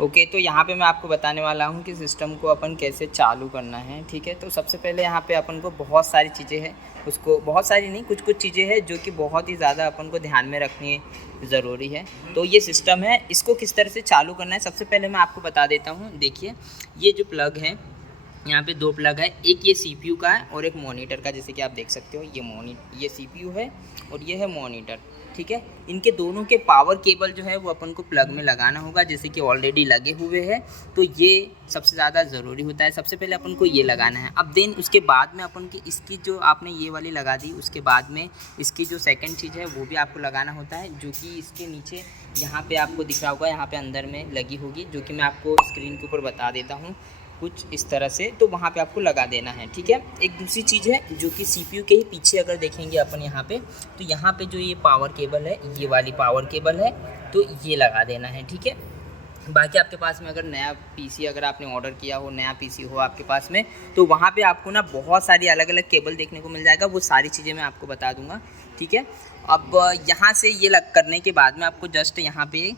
Okay, तो यहाँ पे मैं आपको बताने वाला हूँ कि सिस्टम को अपन कैसे चालू करना है। ठीक है, तो सबसे पहले यहाँ पे अपन को बहुत सारी चीज़ें हैं, उसको बहुत सारी नहीं, कुछ कुछ चीज़ें हैं जो कि बहुत ही ज़्यादा अपन को ध्यान में रखनी ज़रूरी है। तो ये सिस्टम है, इसको किस तरह से चालू करना है सबसे पहले मैं आपको बता देता हूँ। देखिए, ये जो प्लग है, यहाँ पे दो प्लग है, एक ये CPU का है और एक मॉनिटर का। जैसे कि आप देख सकते हो, ये CPU है और ये है मॉनिटर। ठीक है, इनके दोनों के पावर केबल जो है वो अपन को प्लग में लगाना होगा, जैसे कि ऑलरेडी लगे हुए हैं। तो ये सबसे ज़्यादा ज़रूरी होता है, सबसे पहले अपन को ये लगाना है। अब देन उसके बाद में अपन की इसकी जो आपने ये वाली लगा दी, उसके बाद में इसकी जो सेकंड चीज़ है वो भी आपको लगाना होता है, जो कि इसके नीचे यहाँ पे आपको दिख रहा होगा, यहाँ पे अंदर में लगी होगी, जो कि मैं आपको स्क्रीन के ऊपर बता देता हूँ कुछ इस तरह से। तो वहाँ पे आपको लगा देना है। ठीक है, एक दूसरी चीज़ है जो कि CPU के ही पीछे अगर देखेंगे अपन यहाँ पे, तो यहाँ पे जो ये पावर केबल है, ये वाली पावर केबल है, तो ये लगा देना है। ठीक है, बाकी आपके पास में अगर नया PC अगर आपने ऑर्डर किया हो, नया PC हो आपके पास में, तो वहाँ पे आपको ना बहुत सारी अलग अलग केबल देखने को मिल जाएगा। वो सारी चीज़ें मैं आपको बता दूँगा। ठीक है, अब यहाँ से ये लग करने के बाद में आपको जस्ट यहाँ पे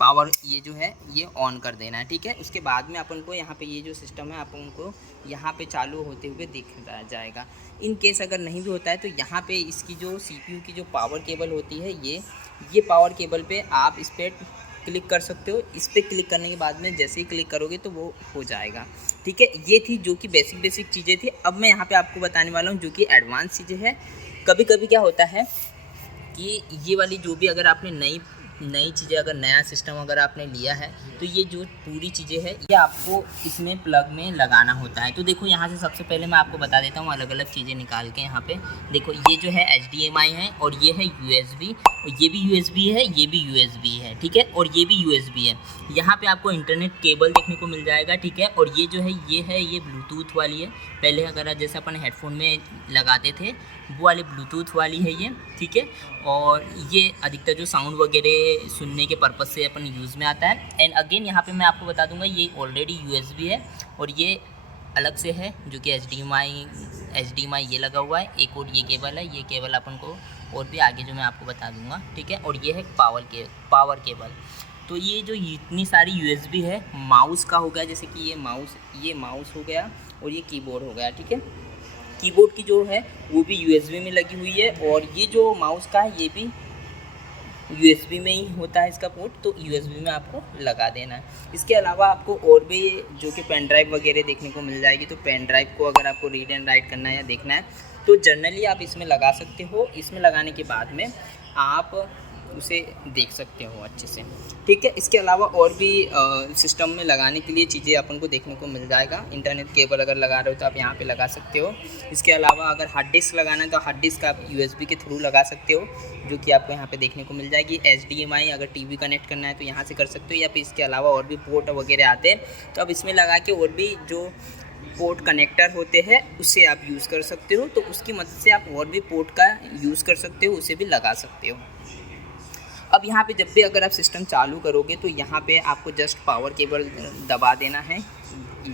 पावर ये जो है ये ऑन कर देना है। ठीक है, उसके बाद में अपन को यहाँ पे ये जो सिस्टम है अपन को यहाँ पे चालू होते हुए दिख जाएगा। इन केस अगर नहीं भी होता है तो यहाँ पे इसकी जो CPU की जो पावर केबल होती है, ये पावर केबल पे आप इस पर क्लिक कर सकते हो। इस पर क्लिक करने के बाद में जैसे ही क्लिक करोगे तो वो हो जाएगा। ठीक है, ये थी जो कि बेसिक चीज़ें थी। अब मैं यहाँ पर आपको बताने वाला हूँ जो कि एडवांस चीज़ें हैं। कभी कभी क्या होता है कि ये वाली जो भी अगर आपने नई चीज़ें, अगर नया सिस्टम अगर आपने लिया है, तो ये जो पूरी चीज़ें हैं ये आपको इसमें प्लग में लगाना होता है। तो देखो, यहाँ से सबसे पहले मैं आपको बता देता हूँ अलग अलग चीज़ें निकाल के। यहाँ पे देखो, ये जो है HDMI है और ये है USB, और ये भी USB है, ये भी USB है। ठीक है, और ये भी USB है। यहाँ पे आपको इंटरनेट केबल देखने को मिल जाएगा। ठीक है, और ये जो है ये ब्लूटूथ वाली है। पहले अगर जैसे अपन हेडफोन में लगाते थे वो वाली ब्लूटूथ वाली है ये। ठीक है, और ये अधिकतर जो साउंड वगैरह सुनने के पर्पज़ से अपन यूज़ में आता है। एंड अगेन यहाँ पे मैं आपको बता दूंगा, ये ऑलरेडी USB है और ये अलग से है जो कि HDMI ये लगा हुआ है। एक और ये केबल है, ये केबल अपन को और भी आगे जो मैं आपको बता दूंगा। ठीक है, और ये है पावर केबल। तो ये जो इतनी सारी USB है, माउस का हो गया, जैसे कि ये माउस हो गया और ये कीबोर्ड हो गया। ठीक है, कीबोर्ड की जो है वो भी USB में लगी हुई है, और ये जो माउस का है ये भी USB में ही होता है इसका पोर्ट, तो USB में आपको लगा देना है। इसके अलावा आपको और भी जो कि पेन ड्राइव वगैरह देखने को मिल जाएगी। तो पेन ड्राइव को अगर आपको रीड एंड राइट करना है या देखना है तो जनरली आप इसमें लगा सकते हो। इसमें लगाने के बाद में आप उसे देख सकते हो अच्छे से। ठीक है, इसके अलावा और भी सिस्टम में लगाने के लिए चीज़ें अपन को देखने को मिल जाएगा। इंटरनेट केबल अगर लगा रहे हो तो आप यहाँ पे लगा सकते हो। इसके अलावा अगर हार्ड डिस्क लगाना है तो हार्ड डिस्क आप USB के थ्रू लगा सकते हो, जो कि आपको यहाँ पे देखने को मिल जाएगी। HDMI अगर TV कनेक्ट करना है तो यहाँ से कर सकते हो, या फिर इसके अलावा और भी पोर्ट वगैरह आते हैं तो आप इसमें लगा के और भी जो पोर्ट कनेक्टर होते हैं उससे आप यूज़ कर सकते हो। तो उसकी मदद से आप और भी पोर्ट का यूज़ कर सकते हो, उसे भी लगा सकते हो। अब यहाँ पे जब भी अगर आप सिस्टम चालू करोगे तो यहाँ पे आपको जस्ट पावर केबल दबा देना है,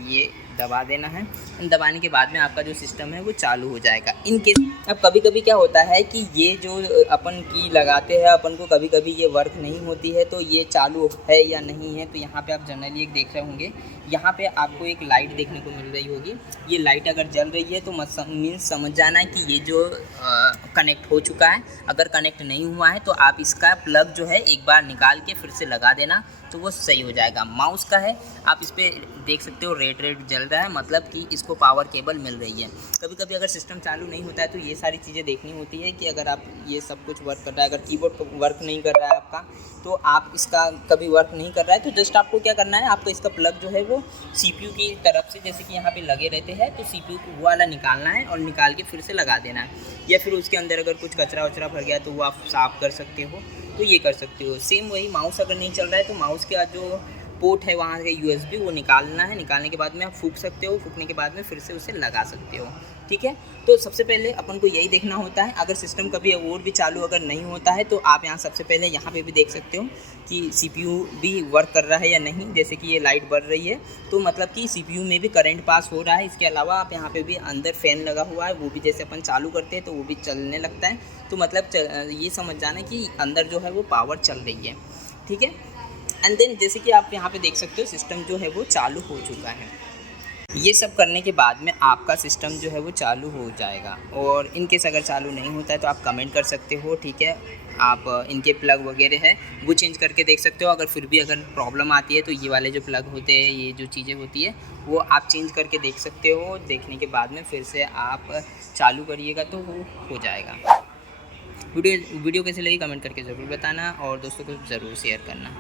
ये दबा देना है। दबाने के बाद में आपका जो सिस्टम है वो चालू हो जाएगा। इन केस अब कभी कभी क्या होता है कि ये जो अपन की लगाते हैं अपन को कभी कभी ये वर्क नहीं होती है, तो ये चालू है या नहीं है। तो यहाँ पे आप जनरली एक देख रहे होंगे, यहाँ पे आपको एक लाइट देखने को मिल रही होगी। ये लाइट अगर जल रही है तो मीन्स समझ जाना है कि ये जो कनेक्ट हो चुका है। अगर कनेक्ट नहीं हुआ है तो आप इसका प्लग जो है एक बार निकाल के फिर से लगा देना, तो वो सही हो जाएगा। माउस का है, आप इस पर देख सकते हो रेड जल रहा है, मतलब कि इसको पावर केबल मिल रही है। कभी कभी अगर सिस्टम चालू नहीं होता है तो ये सारी चीज़ें देखनी होती है कि अगर आप ये सब कुछ वर्क कर रहा है, अगर कीबोर्ड वर्क नहीं कर रहा है आपका, तो आप इसका कभी वर्क नहीं कर रहा है तो जस्ट आपको क्या करना है, आपको इसका प्लग जो है वो CPU की तरफ से, जैसे कि यहाँ पे लगे रहते हैं, तो CPU को वो वाला निकालना है और निकाल के फिर से लगा देना है। या फिर उसके अंदर अगर कुछ कचरा वचरा भर गया तो वो आप साफ़ कर सकते हो, तो ये कर सकते हो। सेम वही माउस अगर नहीं चल रहा है तो माउस का जो पोर्ट है वहाँ से USB वो निकालना है। निकालने के बाद में आप फूंक सकते हो, फूंकने के बाद में फिर से उसे लगा सकते हो। ठीक है, तो सबसे पहले अपन को यही देखना होता है। अगर सिस्टम कभी और भी चालू अगर नहीं होता है तो आप यहाँ सबसे पहले यहाँ पे भी देख सकते हो कि CPU भी वर्क कर रहा है या नहीं। जैसे कि ये लाइट बढ़ रही है तो मतलब कि CPU में भी करंट पास हो रहा है। इसके अलावा आप यहाँ पे भी अंदर फ़ैन लगा हुआ है, वो भी जैसे अपन चालू करते हैं तो वो भी चलने लगता है। तो मतलब ये समझ जाना कि अंदर जो है वो पावर चल रही है। ठीक है, एंड देन जैसे कि आप यहाँ पे देख सकते हो सिस्टम जो है वो चालू हो चुका है। ये सब करने के बाद में आपका सिस्टम जो है वो चालू हो जाएगा। और इनकेस अगर चालू नहीं होता है तो आप कमेंट कर सकते हो, ठीक है। आप इनके प्लग वगैरह है वो चेंज करके देख सकते हो। अगर फिर भी अगर प्रॉब्लम आती है तो ये वाले जो प्लग होते हैं, ये जो चीज़ें होती है वो आप चेंज करके देख सकते हो। देखने के बाद में फिर से आप चालू करिएगा तो वो हो जाएगा। वीडियो कैसे लगी कमेंट करके ज़रूर बताना और दोस्तों को ज़रूर शेयर करना।